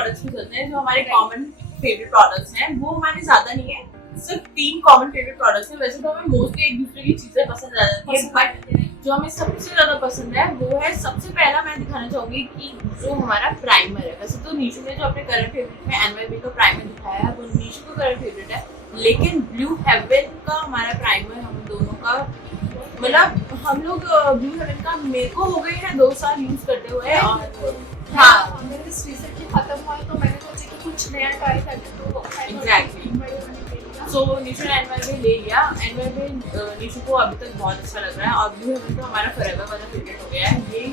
Products पे चलते हैं जो हमारे कॉमन फेवरेट प्रोडक्ट्स हैं। वो हमारे ज्यादा नहीं है, सिर्फ 3 कॉमन फेवरेट प्रोडक्ट्स हैं। वैसे तो हमें मोस्टली एक दूसरे की चीजें पसंद आ जाती है, बट जो हमें सबसे ज्यादा पसंद है वो है, सबसे पहला मैं दिखाना चाहूंगी कि जो हमारा प्राइमर है। वैसे तो नीशू ने जो अपने करंट फेवरेट में NYB का प्राइमर दिखाया है वो नीशू का करंट फेवरेट है, लेकिन ब्लू हेवन का हमारा प्राइमर हम दोनों का, मतलब हम लोग ब्लू हेवन का मेरे को हो गए हैं 2 साल यूज करते हुए। और हाँ, मेरे रिसेंटली खत्म हुआ तो मैंने सोचा कि कुछ नया ट्राई करते, तो एग्जैक्टली सो नीशू ने NYB ले लिया। NYB नीशू को अभी तक बहुत अच्छा लग रहा है, और ब्लू हेवन तो हमारा फॉरएवर वाला फेवरेट हो गया है। ये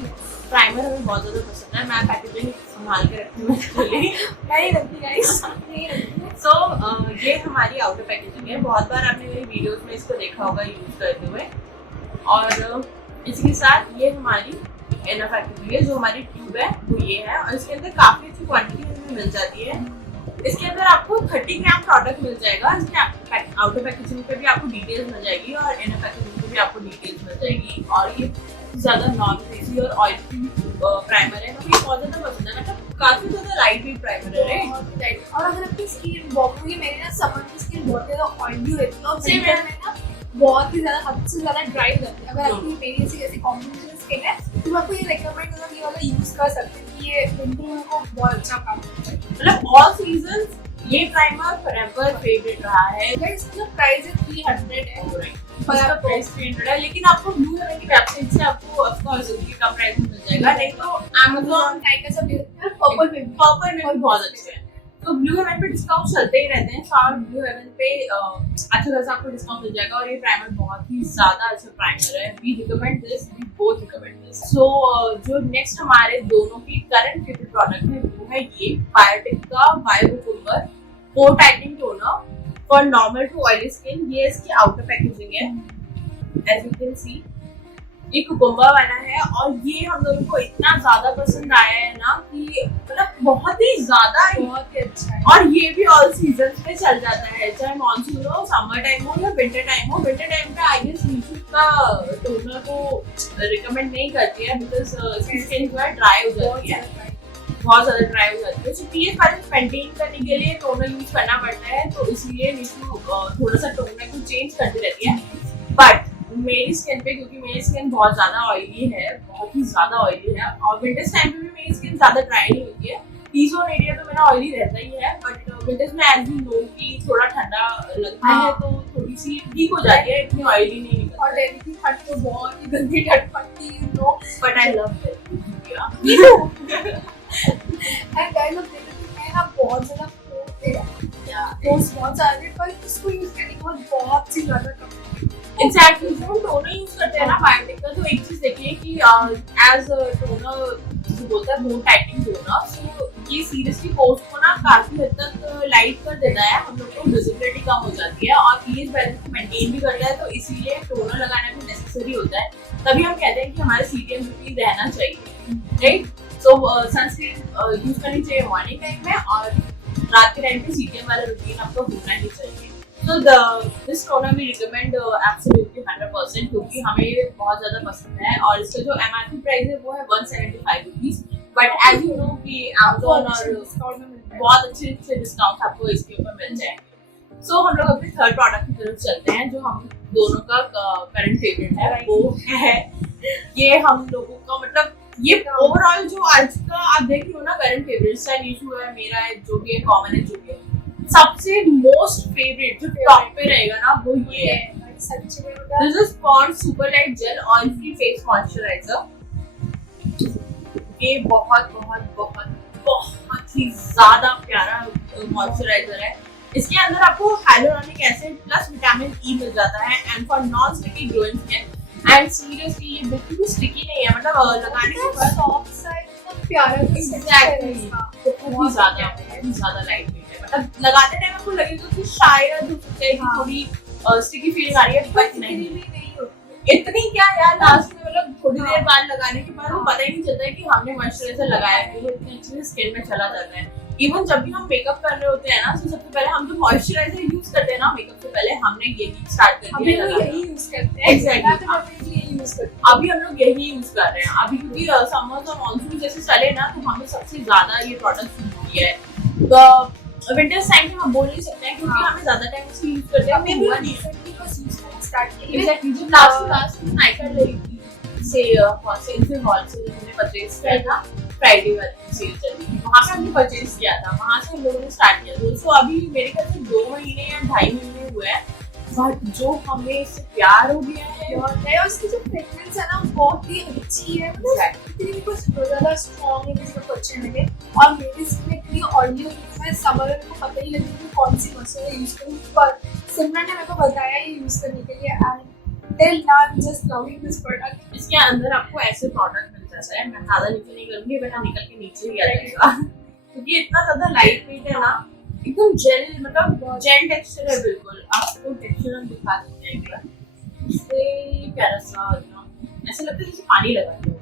प्राइमर हमें बहुत ज़्यादा पसंद है। मैं पैकेजिंग संभाल के रखती हूँ एक्चुअली, नहीं रखती गाइस, नहीं रखती। सो ये हमारी आउटर पैकेजिंग है। बहुत बार आपने मेरी वीडियोस में इसको देखा होगा यूज करते हुए। और इसके साथ ये हमारी इनर पैकेजिंग है, जो हमारी ट्यूब है वो ये है, और इसके अंदर काफ़ी अच्छी क्वांटिटी हमें मिल जाती है। इसके अंदर आपको 30 ग्राम प्रोडक्ट मिल जाएगा। इसके आउटर पैकेजिंग पे भी आपको डिटेल्स मिल जाएगी और इनर पैकेजिंग पे भी आपको डिटेल्स मिल जाएगी। और ये ज़्यादा नॉन ग्रीसी और ऑयल फ्री प्राइमर है, मुझे बहुत ज़्यादा पसंद है। मतलब काफ़ी ज़्यादा लाइट वेट प्राइमर है, राइट। और अगर आपकी स्किन बहुत होगी, मेरी ना समर की स्किन बहुत ज़्यादा ऑयली रहती है और विंटर में ना बहुत ही ज़्यादा हद से ज़्यादा ड्राई रहती है। अगर आपकी मेरी जैसी कॉम्बिनेशन स्किन है तो मैं आपको ये रेकमेंड करूँगा कि ये वाला यूज़ कर सकते हैं, कि ये विंटर में को बहुत अच्छा काम करता है। मतलब ऑल सीजन्स ये प्राइमर फॉरएवर फेवरेट रहा है। इसका प्राइस है 300 है, इसका प्राइस 300 है, लेकिन आपको ब्लू हेवन की वेबसाइट से आपको ऑफ कोर्स उसकी कम प्राइस में मिल जाएगा। नहीं तो Amazon टाइप का सब पर्पल में भी बहुत अच्छे हैं। तो ब्लू हेवन पे डिस्काउंट चलते ही रहते हैं, और ब्लू हेवन पे अच्छा खासा आपको डिस्काउंट मिल जाएगा। और ये प्राइमर बहुत ही ज्यादा अच्छा प्राइमर है। We recommend this, we both recommend this. So जो नेक्स्ट हमारे दोनों की करंट फेवरेट प्रोडक्ट है वो है ये बायोटिक का bio cucumber pore tightening toner for normal to oily skin. ये इसकी आउटर पैकेजिंग है, एज यू कैन सी ये कुकुम्बर वाला है। और ये हम लोगों को इतना ज्यादा पसंद आया है ना कि मतलब बहुत ही ज्यादा, बहुत ही अच्छा है। और ये भी ऑल सीजन में चल जाता है, चाहे मानसून हो, समर टाइम हो या विंटर टाइम हो। विंटर टाइम पे आई गेस नीशू का टोनर को रिकमेंड नहीं करती है, बिकॉज इसकी स्किन जो है ड्राई हो जाती है, बहुत ज्यादा ड्राई हो जाती है। तो पीएच बैलेंस मेंटेन करने के लिए टोनर यूज करना पड़ता है, तो इसलिए नीशू थोड़ा सा टोनर को चेंज करती रहती है। बट मेरी स्किन पे, क्योंकि मेरी स्किन बहुत ज्यादा ऑयली है, बहुत ही ज्यादा ऑयली है, और विंटर्स टाइम पे भी मेरी स्किन ज्यादा ड्राई नहीं होती है। टी-जोन एरिया तो मेरा ऑयली रहता ही है, बट विंटर्स में एज यू नो कि थोड़ा ठंडा लगता है तो थोड़ी सी ठीक हो जाती है, इतनी ऑयली नहीं निकलती। और दिल्ली की ठंड तो बहुत ही गंदी ठंड पड़ती है, no, but I love Delhi. And guys, अब देखो मैं ना बहुत ज्यादा पोस्ट बहुत सारे, पर इसको यूज करने के बाद बहुत सी ज्यादा कम। एग्जैक्टली, जब हम टोनर यूज करते हैं ना बायोटिक का, तो एक चीज देखिए कि एज टोनर जो बोलता है बोन टाइटनिंग टोनर, सो ये सीरियसली पोस्ट को ना काफी हद तक लाइट कर देता है, हम लोग को विजिबिलिटी कम हो जाती है, और पीएच बैलेंस को मेंटेन भी करता है। तो इसीलिए टोनर लगाना भी नेसेसरी होता है। तभी हम कहते हैं कि हमारे सीरियम रूटीन रहना चाहिए, राइट। सो सनस्क्रीन यूज करनी चाहिए मॉर्निंग टाइम में, और रात के टाइम पे सीरियम वाला रूटीन आपको होना ही चाहिए। So this toner we recommend absolutely 100%, क्योंकि हमें ये बहुत ज़्यादा पसंद है। और इसका जो MRP प्राइस है वो है 175 rupees, but as you know कि Amazon और बहुत अच्छे डिस्काउंट आपको इसके ऊपर मिल जाएंगे। सो हम लोग अपने थर्ड प्रोडक्ट की तरफ चलते हैं, जो हम दोनों का करंट फेवरेट है, वो है ये हम लोगों का, मतलब ये ओवरऑल जो आज का आप देख रहे हो ना करंट फेवरेट, चाहे नीशू है, मेरा है, जो भी है, कॉमन है, जो भी है, सबसे मोस्ट फेवरेट जो टॉप पे रहेगा ना वो ये है। This is Pond's super light gel oil free face moisturiser. ये बहुत बहुत बहुत बहुत ही ज्यादा प्यारा मॉइस्चराइजर है। इसके अंदर आपको hyaluronic acid plus vitamin E मिल जाता है, and for non sticky glowing skin. And seriously ये बिल्कुल भी स्टिकी नहीं है, मतलब लगाने के बाद सॉफ्ट साइड प्यारा, एग्जैक्टली बहुत ज्यादा लाइट वेट है। मतलब लगाते टाइम आपको लगेगा कि शायद थोड़ी स्टिकी फीलिंग आ रही है, बट नहीं होती इतनी। क्या यार, लास्ट में मतलब थोड़ी देर बाद लगाने के बाद वो पता ही नहीं चलता है कि हमने मॉइस्चराइजर लगाया है, वो इतने अच्छे से स्किन में चला जाता है। इवन जब भी हम मेकअप कर रहे होते हैं ना, तो सबसे पहले हम जो मॉइस्चराइजर यूज करते हैं ना मेकअप से पहले, हमने यही स्टार्ट कर दिया है, यही यूज करते हैं। एग्जैक्टली, अभी हम लोग यही यूज कर रहे हैं। अभी क्योंकि समर और मानसून जैसे चले ना, तो हमें सबसे ज्यादा ये प्रोडक्ट किया है। विंटर्स टाइम में हम बोल नहीं सकते हैं क्योंकि हमें ज्यादा टाइम से यूज करते हैं। मैं भी रिसेंटली बस यूज करना स्टार्ट किया। एग्जैक्टली जब लास्ट नाइका रही से इनसे हॉल से हमने परचेज किया था, फ्राइडे वाली सेल चली थी, वहाँ पे हमने परचेज किया था, वहाँ से हम लोगों ने स्टार्ट किया। दोस्तों अभी मेरे ख्याल से 2 महीने या 2.5 महीने हुए हैं, बट जो हमें इससे प्यार हो गया है और उसकी जो फ्रेग्रेंस है ना बहुत ही अच्छी है, मतलब इतनी कुछ ज्यादा स्ट्रॉन्ग है जिसका को अच्छे लगे। और मेरी स्किन इतनी ऑयली होती है, मैं समर में को पता ही नहीं लगता कि कौन सी मॉइस्चराइजर यूज करूँ, पर सिमरन ने मेरे को बताया ये यूज करने के लिए and till now I am just loving this product. इसके अंदर आपको ऐसे प्रोडक्ट मिल जाता है, मैं ज्यादा नीचे नहीं करूंगी, बेटा निकल के नीचे ही आ जाएगा क्योंकि इतना ज्यादा लाइट वेट है ना, एकदम जेल, मतलब जेल टेक्सचर है बिल्कुल। आपको टेक्सचर हम दिखा देते हैं एक बार, इससे प्यारा सा ऐसा लगता है जैसे पानी लगा दिया।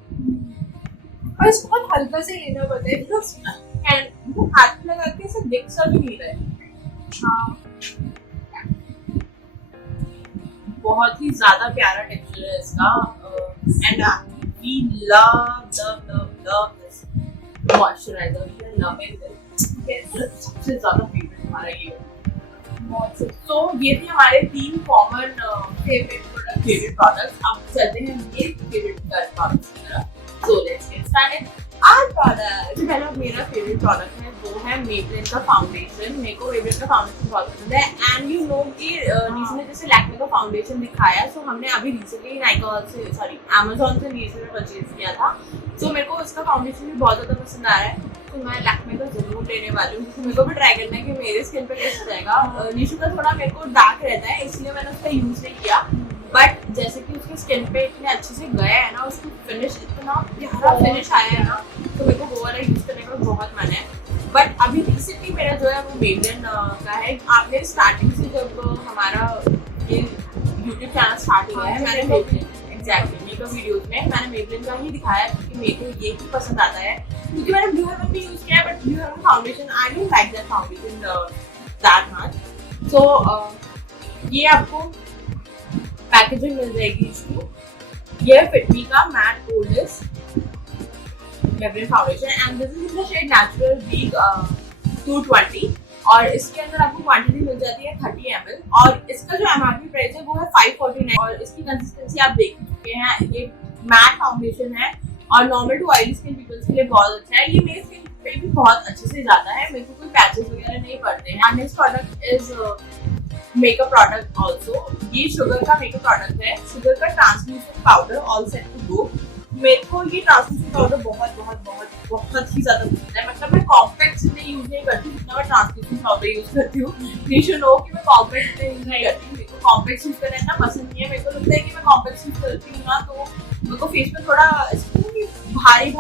और इसको बहुत हल्का से लेना पड़ता है, मतलब हाथ में लगा के ऐसे दिख सा भी नहीं रहा है। हाँ बहुत ही ज्यादा प्यारा टेक्सचर है इसका and we love this moisturiser, we are loving this. सबसे ज्यादा फेवरेट हमारा ये है। तो ये थे हमारे 3 कॉमन फेवरेट प्रोडक्ट्स। अब चलते हैं ये फेवरेट प्रोडक्ट्स की तरफ। So let's get started. Our product, जो पहला मेरा फेवरेट प्रोडक्ट है वो है मेबलिन का फाउंडेशन। मेरे को मेबलिन का फाउंडेशन बहुत पसंद है एंड यू नो कि नीचे ने जैसे लैक्मे का फाउंडेशन दिखाया, सो हमने अभी रिसेंटली Amazon से नीचे में परचेज किया था। तो मेरे को इसका फाउंडेशन भी बहुत ज़्यादा पसंद आ रहा है, तो मैं लैक्मे का जरूर लेने वाली हूँ क्योंकि मेरे को भी ट्राई करना है कि मेरे स्किन पे कैसे जाएगा। नीशू का थोड़ा मेरे को डार्क रहता है इसलिए मैंने उसका यूज़ नहीं किया, बट जैसे कि उसके स्किन पे इतने अच्छे से गया है ना, उसकी फिनिश इतना प्यारा फिनिश आया है ना, तो मेरे को वो वाला यूज़ करने का बहुत मन है। बट अभी रिसेंटली मेरा जो है वो मेबलिन का है। आपने स्टार्टिंग से जब हमारा ये यूट्यूब चैनल स्टार्ट हुआ है, मैंने मेबलिन मेकअप वीडियोस में मैंने मेबलिन का ही दिखाया क्योंकि मेरे को ये ही पसंद आता है, क्योंकि मैंने ब्लू हेवन भी यूज किया है, but Blue Heaven foundation I don't like that foundation that much. So ये आपको पैकेजिंग मिल जाएगी इसकी। ये फिटमी का matte goldest Maybelline foundation and this is the shade natural week 220 और इसके अंदर आपको क्वांटिटी मिल जाती है 30 ml और इसका जो एमआरपी प्राइस है वो है 549 और इसकी कंसिस्टेंसी आप देख चुके हैं। ये मैट फाउंडेशन है और normal to oily skin peoples के लिए बहुत अच्छा है। ये मेरी स्किन पे भी बहुत अच्छे से जाता है, मेरे को कोई पैचेस वगैरह नहीं पड़ते हैं। Next product is makeup product also. ये शुगर का मेकअप प्रोडक्ट है, शुगर का translucent powder all set to go. मेरे को ये ट्रांसलूसेंट पाउडर बहुत ही ज्यादा पसंद है। मतलब मैं कॉम्पैक्ट से यूज नहीं करती जितना मैं ट्रांसलूसेंट पाउडर यूज करती हूँ। यू शुड नो कि मैं कॉम्पैक्ट से यूज नहीं करती, मेरे को कॉम्पैक्ट यूज करना इतना पसंद नहीं है। मेरे को लगता है कि मैं कॉम्पैक्ट यूज करती हूँ ना तो मेरे को फेस में थोड़ा भारी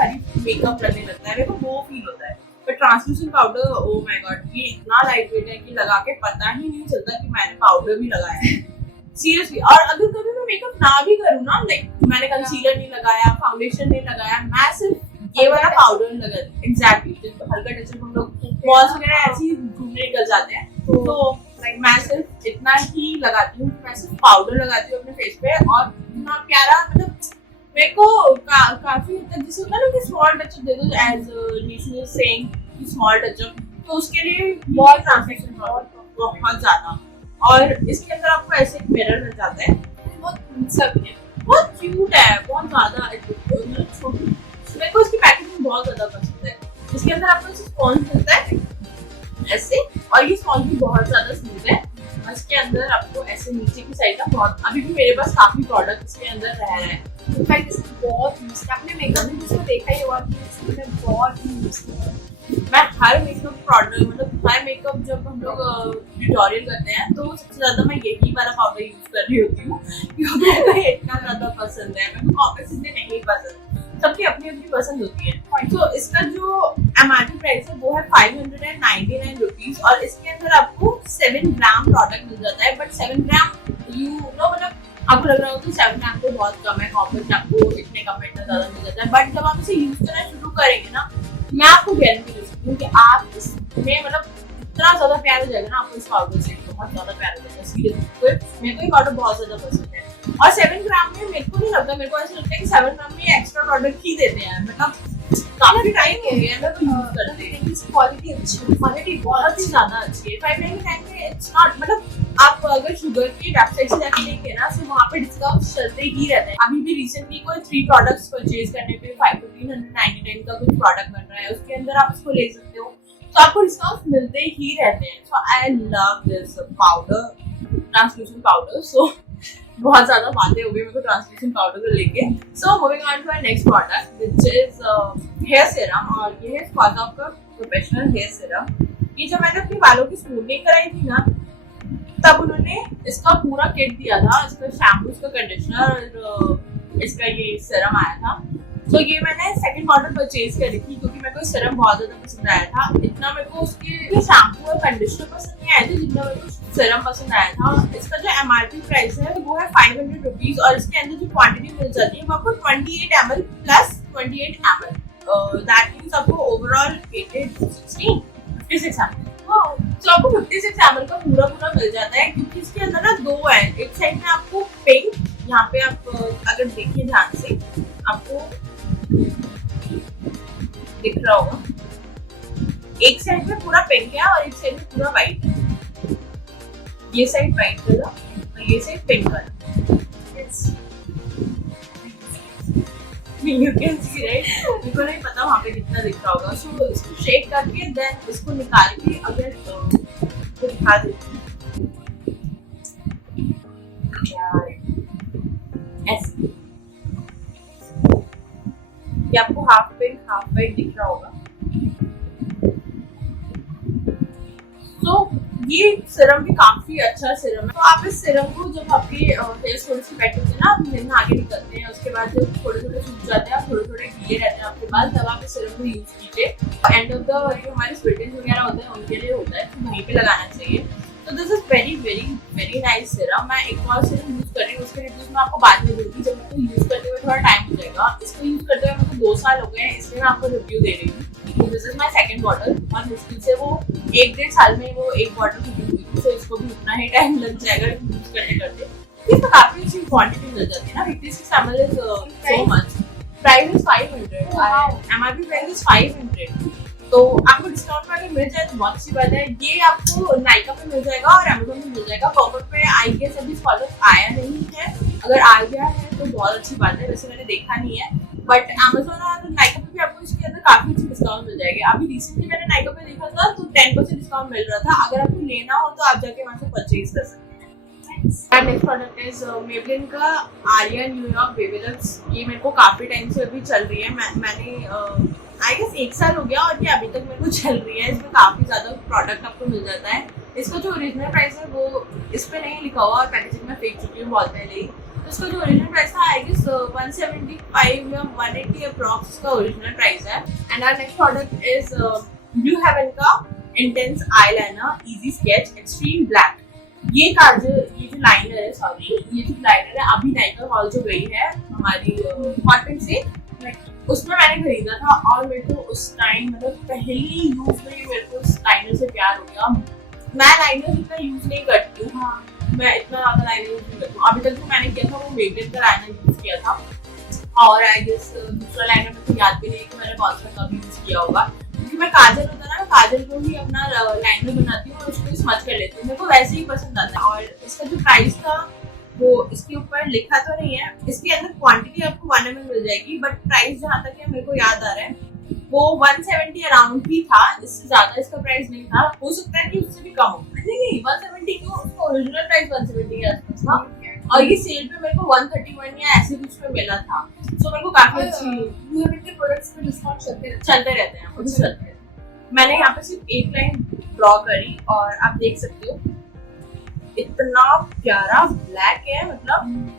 मेकअप लगने लगता है, मेरे को वो फील होता है। But translucent powder, oh my God, ये इतना लाइट वेट है कि लगा के पता ही नहीं चलता कि मैंने पाउडर भी लगाया है, सीरियसली। और अगर कभी मैं मेकअप ना भी करूँ ना, लाइक मैंने कंसीलर नहीं लगाया, फाउंडेशन नहीं लगाया, मैं सिर्फ ये वाला पाउडर लगा एग्जैक्टली हल्का टच हम लोग मॉल्स वगैरह ऐसे ही घूमने निकल जाते हैं तो लाइक मैं सिर्फ इतना ही लगाती हूँ, मैं सिर्फ पाउडर लगाती हूँ अपने फेस पे और इतना प्यारा, मतलब मेरे को काफी हद तक जैसे होता है ना कि स्मॉल टचअप दे दो एज नीशू इज सेइंग कि स्मॉल टचअप, तो उसके लिए बहुत ट्रांसलेशन बहुत ज्यादा। और इसके अंदर आपको ऐसे एक मिरर मिल जाता है, बहुत क्यूट है, बहुत ज्यादा मतलब छोटी। मेरे को इसकी पैकेजिंग बहुत ज्यादा पसंद है। इसके अंदर आपको स्पॉन्ज मिलता है ऐसे और ये स्पॉन्ज भी बहुत ज्यादा स्मूथ है। इसके अंदर आपको ऐसे नीचे की साइड का बहुत, अभी भी मेरे पास काफी प्रोडक्ट इसके अंदर रह रहे हैं। इनफैक्ट इसको बहुत यूज किया, आपने मेकअप में जिसको देखा ही होगा कि इसको बहुत यूज किया। मैं हर मेकअप प्रोडक्ट, मतलब हर मेकअप जब हम लोग ट्यूटोरियल करते हैं तो सबसे ज्यादा मैं यही वाला पाउडर यूज कर रही होती हूँ क्योंकि मुझे इतना ज्यादा पसंद है। मेरे को कॉम्पैक्ट इतने नहीं पसंद, सबकी अपनी अपनी पसंद होती है। तो इसका जो एमआरपी प्राइस है वो है 599 रुपीज और इसके अंदर आपको 7 ग्राम प्रोडक्ट मिल जाता है। बट 7 ग्राम यू नो, मतलब आपको लग रहा हो कि 7 ग्राम तो बहुत कम है, कॉम्पैक्ट आपको इतने कम में इतना ज्यादा मिल जाता है। बट जब आप इसे यूज करना शुरू करेंगे ना, मैं आपको गारंटी दे सकती हूँ कि आप इसमें मतलब इतना ज्यादा प्यार हो जाएगा ना आपको इस पाउडर से, बहुत ज्यादा प्यार हो जाएगा सीरियसली। मेरे को ये पाउडर बहुत ज्यादा पसंद है और 7 ग्राम में मेरे को नहीं लगता, मेरे को ऐसा लगता है कि 7 ग्राम में एक्स्ट्रा प्रोडक्ट ही देते हैं। मतलब काफी टाइम हो गया मैं तो यूज करते हैं। क्वालिटी अच्छी है, क्वालिटी बहुत ही ज्यादा अच्छी है। 599 में इट्स नॉट, मतलब आप अगर शुगर की वेबसाइट से जाके देखें ना, तो वहाँ पे डिस्काउंट चलते ही रहते हैं। अभी भी रिसेंटली कोई 3 प्रोडक्ट्स परचेज करने पे 1599 का कुछ प्रोडक्ट बन रहा है, उसके अंदर आप उसको ले सकते हो, तो आपको डिस्काउंट मिलते ही रहते हैं। So I love this powder, translucent powder. So बहुत ज्यादा बातें हो गई मेरे को ट्रांसल्यूशन पाउडर को लेके। So moving on to our next product which is hair serum, और ये है स्क्वाड ऑफ का प्रोफेशनल हेयर सीरम। ये जब मैंने अपने बालों की स्मूथनिंग कराई थी ना, तब उन्होंने इसका पूरा किट दिया था, इसका शैम्पू, इसका कंडीशनर और इसका ये सीरम आया था। तो ये मैंने सेकंड बॉटल परचेज करी थी क्योंकि मेरे को सीरम बहुत ज्यादा पसंद आया था। इतना मेरे को उसके शैम्पू और कंडीशनर पसंद नहीं आए थे जितना मेरे को सीरम पसंद आया था। इसका जो MRP प्राइस है वो है 500 रुपीज, और इसके अंदर जो क्वांटिटी मिल जाती है वो आपको 28 ml plus 28 ml, that means आपको ओवरऑल 56 ml। तो आपको 56 ml का पूरा मिल जाता है, क्योंकि इसके अंदर ना 2 है। एक साइड में आपको पिंक, यहाँ पे आप अगर देखिए ध्यान से आपको दिख रहा होगा, एक साइड में पूरा पिंक है और एक साइड में पूरा व्हाइट है। ये साइड व्हाइट कलर और ये side pink colour. You can see, right? मुझको नहीं पता वहाँ पे कितना दिख रहा होगा। सो इसको शेक करके देन इसको निकाल के अगर तो दिखा देती हूँ ऐसे, ये आपको हाफ पिंक हाफ व्हाइट दिख रहा होगा। तो ये सीरम भी काफी अच्छा सीरम है। तो आप इस सीरम को जब आपके हेयर थोड़ी सी वेट होते हैं ना, आप नहा के निकलते हैं, उसके बाद जब थोड़े थोड़े सूख जाते हैं, थोड़े थोड़े गीले रहते हैं आपके बाल, तब आप इस सीरम को यूज कीजिए। एंड ऑफ द जो हमारे स्प्लिटेंस वगैरह होते हैं उनके लिए होता है, तो वहीं पे लगाना चाहिए। तो this is very very very nice serum. मैं एक और सीरम यूज कर रही हूँ, उसके रिव्यूज मैं आपको बाद में दूंगी जब मेरे को यूज करते हुए थोड़ा टाइम हो जाएगा। इसको यूज करते हुए मेरे को 2 साल हो गए हैं, इसलिए मैं आपको रिव्यू दे रही हूँ। This is my second bottle, और मुश्किल से वो 1-1.5 साल में वो एक बॉटल खत्म हुई थी, तो इसको भी उतना ही टाइम लग जाएगा यूज करते करते। इसमें काफी अच्छी क्वांटिटी मिल जाती है ना, 56 ml is so much. Price is 500, MRP price is 500, तो आपको डिस्काउंट में अगर मिल जाए तो बहुत अच्छी बात है। ये आपको नाइका पे मिल जाएगा और अमेज़न पे मिल जाएगा। पॉपअप पे आई गेस अभी प्रोडक्ट आया नहीं है, अगर आ गया है तो बहुत अच्छी बात है, वैसे मैंने देखा नहीं है, बट अमेज़न और नाइका पे भी आपको इसके अंदर काफी अच्छी डिस्काउंट मिल जाएगी। अभी रिसेंटली मैंने नाइका पे देखा था तो 10% डिस्काउंट मिल रहा था। अगर आपको लेना हो तो आप जाके वहाँ से परचेज कर सकते हैं। नेक्स्ट प्रोडक्ट इज मेबलिन का आर्या न्यूयॉर्क बेबी लिप्स। ये मेरे को काफी टाइम से अभी चल रही है, मैंने आई गेस 1 साल हो गया और ये अभी तक मेरे को चल रही है। इसमें काफी ज्यादा प्रोडक्ट आपको मिल जाता है। इसका जो ओरिजिनल प्राइस है वो इस पे नहीं लिखा हुआ और पैकेजिंग में फेंक चुकी हूँ बहुत पहले ही। तो इसका जो ओरिजिनल प्राइस था आई गेस 175 या 180 अप्रॉक्स का ओरिजिनल प्राइस है। And our next product is Blue Heaven का intense eyeliner easy sketch extreme black. ये काजल, ये जो लाइनर है, सॉरी ये जो लाइनर है अभी नाइका हॉल जो गई है हमारी कॉटन से, उसमें मैंने खरीदा था और मेरे को उस टाइम मतलब पहली यूज में मेरे को उस लाइनर से प्यार हो गया। मैं लाइनर इतना यूज नहीं करती हूँ, हाँ मैं इतना ज्यादा लाइनर यूज नहीं करती हूँ। अभी तक जो मैंने किया था वो मेबलिन का लाइनर यूज किया था, और आई गेस दूसरा लाइनर मेरे को याद भी नहीं कि मैंने कौन सा कभी यूज किया होगा, क्योंकि मैं काजल होता है ना, काजल को ही अपना लाइनर बनाती हूँ और उसको स्मच कर लेती हूँ, मेरे को वैसे ही पसंद आता है। और इसका जो प्राइस था वो इसके ऊपर लिखा तो नहीं है, इसके अंदर क्वांटिटी आपको 1 ml मिल जाएगी, बट प्राइस जहाँ तक है मेरे को याद आ रहा है वो 170 अराउंड ही था, इससे ज्यादा इसका प्राइस नहीं था। हो सकता है कि उससे भी कम हो, नहीं 170 क्यों, उसका ओरिजिनल प्राइस 170 के आसपास था और ये सेल पे मेरे को 131 या ऐसे कुछ पे मिला था। सो मेरे को काफी अच्छी प्रोडक्ट्स पे डिस्काउंट चलते रहते हैं, मुझे चलते हैं। मैंने यहाँ पे सिर्फ एक लाइन ड्रॉ करी और आप देख सकते हो इतना प्यारा ब्लैक है, मतलब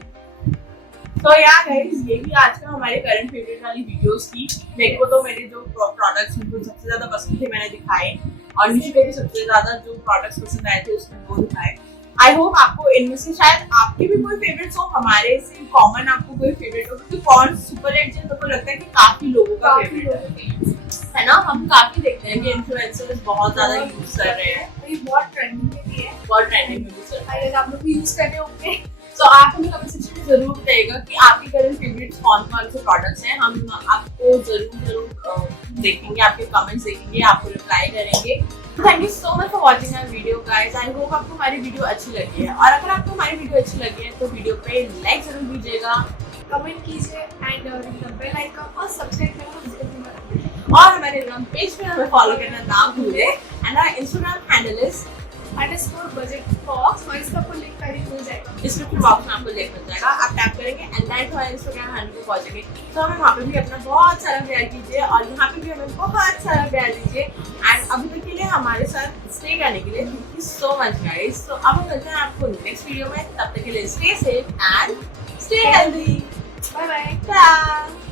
तो यार गाइस ये भी आज का हमारे करंट फेवरेट वाली वीडियोस थी। मेरे को तो मेरे जो प्रोडक्ट्स मेरे को सबसे ज्यादा पसंद थे मैंने दिखाए, और निशा को भी सबसे ज्यादा जो प्रोडक्ट्स पसंद आए थे उसमें वो दिखाए। आई होप आपको इनमें से शायद आपके भी कोई फेवरेट्स हो, हमारे से कॉमन आपको कोई फेवरेट हो, क्योंकि कौन सुपर एट मेरे को लगता है कि काफी लोगों का फेवरेट है ना। हम काफी देखते हैं कि इन्फ्लुएंसर्स बहुत ज्यादा यूज कर रहे हैं, ये बहुत ट्रेंडिंग में भी है, बहुत ट्रेंडिंग में भी चल रहा है। आप लोग भी यूज कर रहे होंगे तो आप हमें कमेंट सेक्शन में जरूर बताइएगा कि आपके करंट फेवरेट्स कौन कौन से प्रोडक्ट्स हैं। हम आपको जरूर देखेंगे, आपके कमेंट्स देखेंगे, आपको रिप्लाई करेंगे। Thank you so much for watching our video guys. I hope आपको हमारी वीडियो अच्छी लगी है, और अगर आपको हमारी वीडियो अच्छी लगी है तो वीडियो पे लाइक जरूर दीजिएगा, कमेंट कीजिए एंड बेल आइकन और सब्सक्राइब करना। और हमारे इंस्टाग्राम पेज पे हमें फॉलो करना ना भूलें। And our Instagram handle is _budgetbox, और इसका आपको लिंक पहले मिल जाएगा डिस्क्रिप्शन बॉक्स में, आपको लिंक मिल जाएगा। आप टैप करेंगे एंड डायरेक्ट हमारे इंस्टाग्राम हैंडल पे पहुंचेंगे। तो हमें वहाँ पे भी अपना बहुत सारा प्यार कीजिए, और यहाँ पे भी हमें बहुत सारा प्यार दीजिए। एंड अभी तक के लिए हमारे साथ स्टे करने के लिए thank you so much guys. तो अब हम मिलते हैं आपको नेक्स्ट वीडियो में, तब तक के लिए stay safe and stay healthy. Bye bye. Bye.